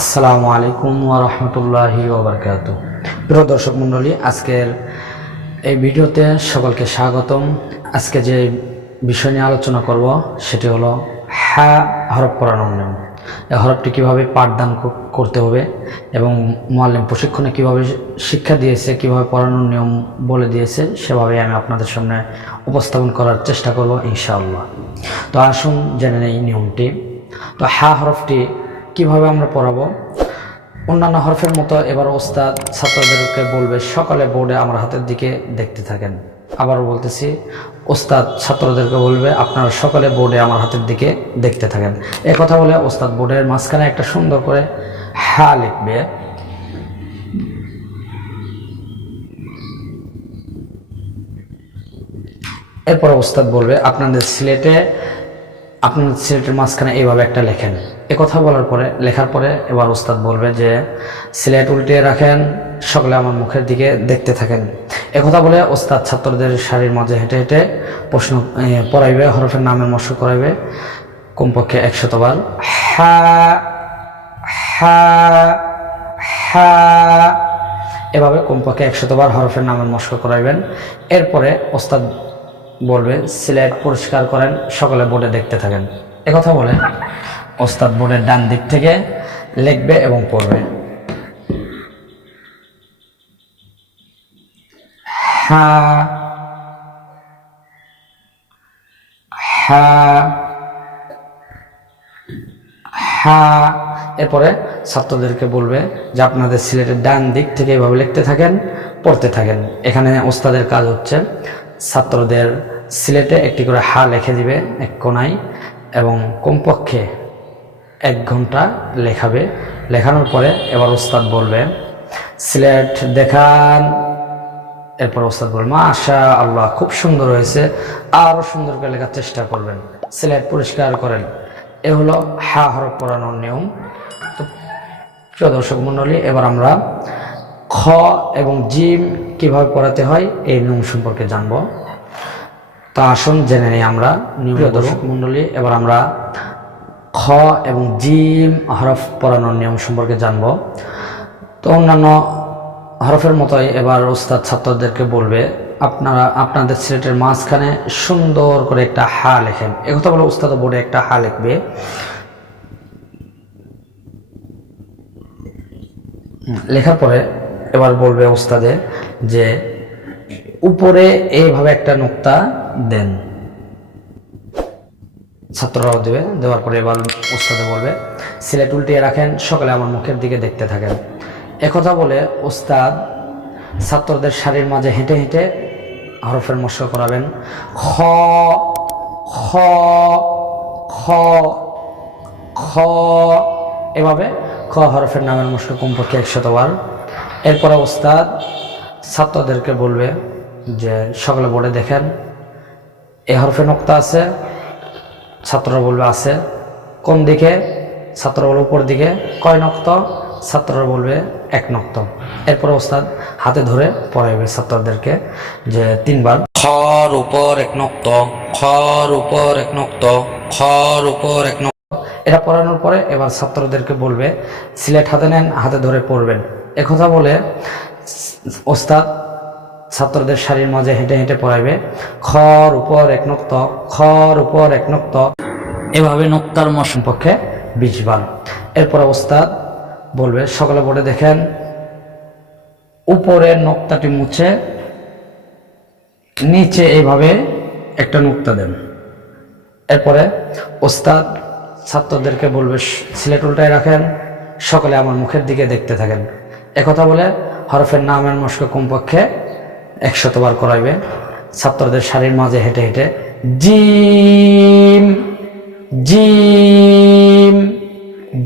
আসসালামু আলাইকুম ওয়া রাহমাতুল্লাহি ওয়া বারাকাতুহু। প্রিয় দর্শক মণ্ডলী, আজকের এই ভিডিওতে সকলকে স্বাগতম। আজকে যে বিষয় নিয়ে আলোচনা করব সেটি হলো হা হরফ পড়ানোর নিয়ম। এই হরফটি কীভাবে পাঠদান করতে হবে এবং মুআল্লিম প্রশিক্ষণে কীভাবে শিক্ষা দিয়েছে, কীভাবে পড়ানোর নিয়ম বলে দিয়েছে, সেভাবে আমি আপনাদের সামনে উপস্থাপন করার চেষ্টা করব ইনশাআল্লাহ। তো আসুন জেনে নেই নিয়মটি। তো হা হরফটি কিভাবে আমরা পড়াবো। অন্যান্য হরফের মতো এবার ওস্তাদ ছাত্রদেরকে বলবে সকালে বোর্ডে আমার হাতের দিকে দেখতে থাকেন। আবারও বলতেছি, ওস্তাদ ছাত্রদেরকে বলবে আপনারা সকালে বোর্ডে আমার হাতের দিকে দেখতে থাকেন। এ কথা বলে ওস্তাদ বোর্ডের মাঝখানে একটা সুন্দর করে হা লিখবে। এরপর ওস্তাদ বলবে আপনাদের সিলেটের মাঝখানে এইভাবে একটা লেখেন। কথা বলার পরে লেখার পরে এবার ওস্তাদ বলবে যে সিলেট উল্টিয়ে রাখেন, সকলে আমার মুখের দিকে দেখতে থাকেন। কথা বলে ওস্তাদ ছাত্রদের সারির মাঝে হেঁটে হেঁটে প্রশ্ন পড়াইবে, হরফের নামের মশক করাইবে কমপক্ষে 100 বার। হা হা হা এভাবে কমপক্ষে 100 বার হরফের নামের মশক করাইবেন। এরপরে ওস্তাদ বলবে সিলেট পরিষ্কার করেন, সকলে বোর্ডে দেখতে থাকেন। কথা বলে ওস্তাদ বোর্ডের ডান দিক থেকে লিখবে এবং পড়বে হা হা হা। এরপরে ছাত্রদেরকে বলবে যে আপনাদের সিলেটের ডান দিক থেকে এভাবে লিখতে থাকেন, পড়তে থাকেন। এখানে ওস্তাদের কাজ হচ্ছে ছাত্রদের সিলেটে একটি করে হা লিখে দিবে এক কোণায় এবং কমপক্ষে 1 ঘন্টা লেখাবে। লেখানোর পরে এবার ওস্তাদ বলবে সিলেট দেখান। এরপর ওস্তাদ বলবে মাশাআল্লাহ, খুব সুন্দর হয়েছে, আরও সুন্দর করে লেখার চেষ্টা করবেন, সিলেট পরিষ্কার করেন। এ হলো হা হরফ পড়ানোর নিয়ম। তো প্রিয় দর্শক মণ্ডলী, এবার আমরা খ এবং জিম কিভাবে পড়াতে হয় এই নিয়ম সম্পর্কে জানব। তা আসুন জেনে নিই আমরা। প্রিয় দর্শক মণ্ডলী, এবার আমরা খ এবং জিম হরফ পড়ানোর নিয়ম সম্পর্কে জানব। তো অন্যান্য হরফের মতোই এবার ওস্তাদ ছাত্রদেরকে বলবে আপনারা আপনাদের সিলেটের মাঝখানে সুন্দর করে একটা হা লেখেন। একথা বলে ওস্তাদ বোর্ডে একটা হা লিখবে। লেখার পরে এবার বলবে ওস্তাদে যে উপরে এইভাবে একটা নোক্তা দেন। ছাত্ররাও দেবে। দেওয়ার পরে এবার ওস্তাদে বলবে সিলেট উল্টিয়ে রাখেন, সকালে আমার মুখের দিকে দেখতে থাকেন। একথা বলে ওস্তাদ ছাত্রদের সারির মাঝে হেঁটে হেঁটে হরফের মশক করাবেন। খ খ খ খ এভাবে খ হরফের নামের মশক কমপক্ষে 100 বার। এরপরে ওস্তাদ ছাত্রদেরকে বলবে যে সকলে বোর্ডে দেখেন এই হরফে নোক্তা আছে। ছাত্ররা বলবে আছে। কোন দিকে? ছাত্র বলবে উপর দিকে। কয় নক্ত? ছাত্ররা বলবে 1 নক্ত। এরপরে ওস্তাদ হাতে ধরে পড়াইবে ছাত্রদেরকে যে 3 বার খর উপর 1 নক্ত, খর উপর 1 নক্ত, খর উপর 1 নক্ত। এটা পড়ানোর পরে এবার ছাত্রদেরকে বলবে সিলেট হাতে নেন, হাতে ধরে পড়বেন। একথা বলে ওস্তাদ ছাত্রদের সারির মাঝে হেঁটে হেঁটে পড়াইবে খর উপর 1 নক্ত, খর উপর 1 নক্ত। এভাবে নক্তার মশক পক্ষে 20 বার। এরপরে ওস্তাদ বলবে সকলে বোর্ডে দেখেন উপরের নক্তাটি মুছে নিচে এইভাবে একটা নক্তা দেন। এরপরে ওস্তাদ ছাত্রদেরকে বলবে সিলেট উল্টায় রাখেন, সকলে আমার মুখের দিকে দেখতে থাকেন। একথা বলে হরফের নামের মশক কমপক্ষে 100 বার করাইবে। ছাত্রদের সারির মাঝে হেঁটে হেঁটে জিম জিম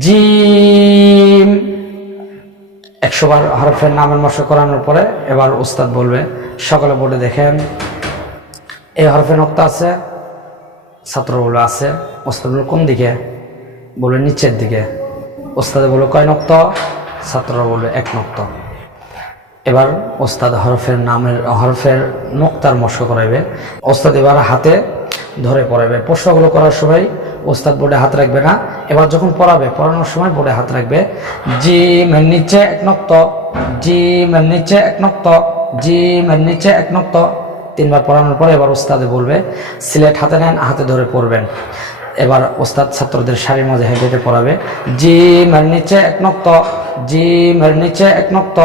জিম 100 বার হরফের নামের মশক করানোর পরে এবার ওস্তাদ বলবে সকলে বোর্ডে দেখেন এই হরফে নক্তা আছে। ছাত্র বলবে আছে। ওস্তাদ বলবে কোন দিকে? বলবে নিচের দিকে। ওস্তাদে বলবে কয় নক্ত? ছাত্ররা বলবে 1 নক্ত। এবার ওস্তাদ হরফের নোক্তার মশক করাইবে। ওস্তাদ এবার হাতে ধরে পড়াইবে। প্রশ্নগুলো করার সময় ওস্তাদ বোর্ডে হাত রাখবে না, এবার যখন পড়ানোর সময় বোর্ডে হাত রাখবে, জিমের নিচে 1 নক্ত, জিমের নিচে 1 নক্ত, জিমের নিচে 1 নক্ত। 3 বার পড়ানোর পরে এবার ওস্তাদে বলবে সিলেট হাতে নেন, হাতে ধরে পড়বেন। এবার ওস্তাদ ছাত্রদের সারির মাঝে হেঁটে হেঁটে পড়াবে, জিমের নিচে 1 নক্ত, জিমের নিচে 1 নক্ত,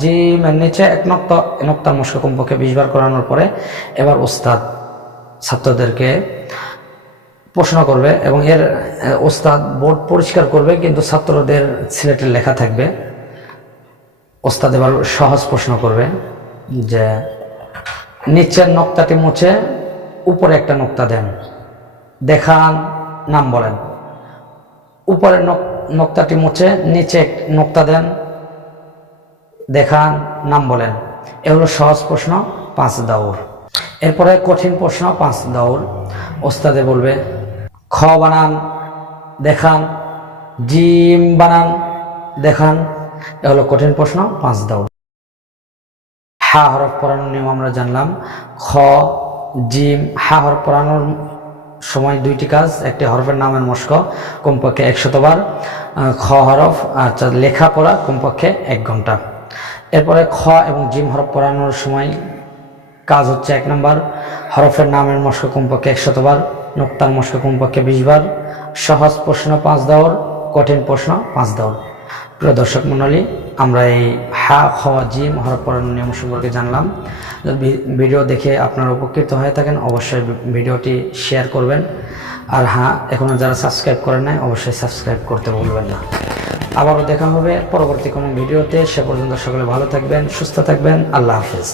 জিমের নিচে 1 নক্ত। এই নক্তার মশক কমপক্ষে 20 বার করানোর পরে এবার ওস্তাদ ছাত্রদেরকে প্রশ্ন করবে এবং এর ওস্তাদ বোর্ড পরিষ্কার করবে, কিন্তু ছাত্রদের সিলেটের লেখা থাকবে। ওস্তাদ এবার সহজ প্রশ্ন করবে যে নিচের নক্তাটি মুছে উপরে একটা নক্তা দেন, দেখান, নাম বলেন। উপরের নক্তাটি মুছে নিচে নক্তা দেন, দেখান, নাম বলেন। এগুলো সহজ প্রশ্ন 5 দৌড়। এরপরে কঠিন প্রশ্ন 5 দৌড়। ওস্তাদে বলবে খ বানান, দেখান, জিম বানান, দেখান। এগুলো কঠিন প্রশ্ন 5 দৌড়। হা হরফ পড়ানোর নিয়ম আমরা জানলাম। খ, জিম, হা হরফ পড়ানোর সময় 2টি কাজ। একটি হরফের নামের মশক কমপক্ষে 100 বার। খ হরফ লেখা পড়া কমপক্ষে 1 ঘন্টা। এরপরে খ এবং জিম হরফ পড়ানোর সময় কাজ হচ্ছে 1 নম্বর হরফের নামের মশক কমপক্ষে 100 বার, নোক্তার মশক কমপক্ষে 20 বার। সহজ প্রশ্ন 5 দৌড়, কঠিন প্রশ্ন 5 দৌড়। প্রিয় দর্শক মণ্ডলী, আমরা এই হা, খ, জিম হরফ পড়ানোর নিয়ম সম্পর্কে জানলাম। যদি ভিডিও দেখে আপনারা উপকৃত হয়ে থাকেন অবশ্যই ভিডিওটি শেয়ার করবেন। আর হ্যাঁ, এখনও যারা সাবস্ক্রাইব করেন নাই অবশ্যই সাবস্ক্রাইব করতে ভুলবেন না। আবারও দেখা হবে পরবর্তী কোনো ভিডিওতে। সে পর্যন্ত সকলে ভালো থাকবেন, সুস্থ থাকবেন। আল্লাহ হাফেজ।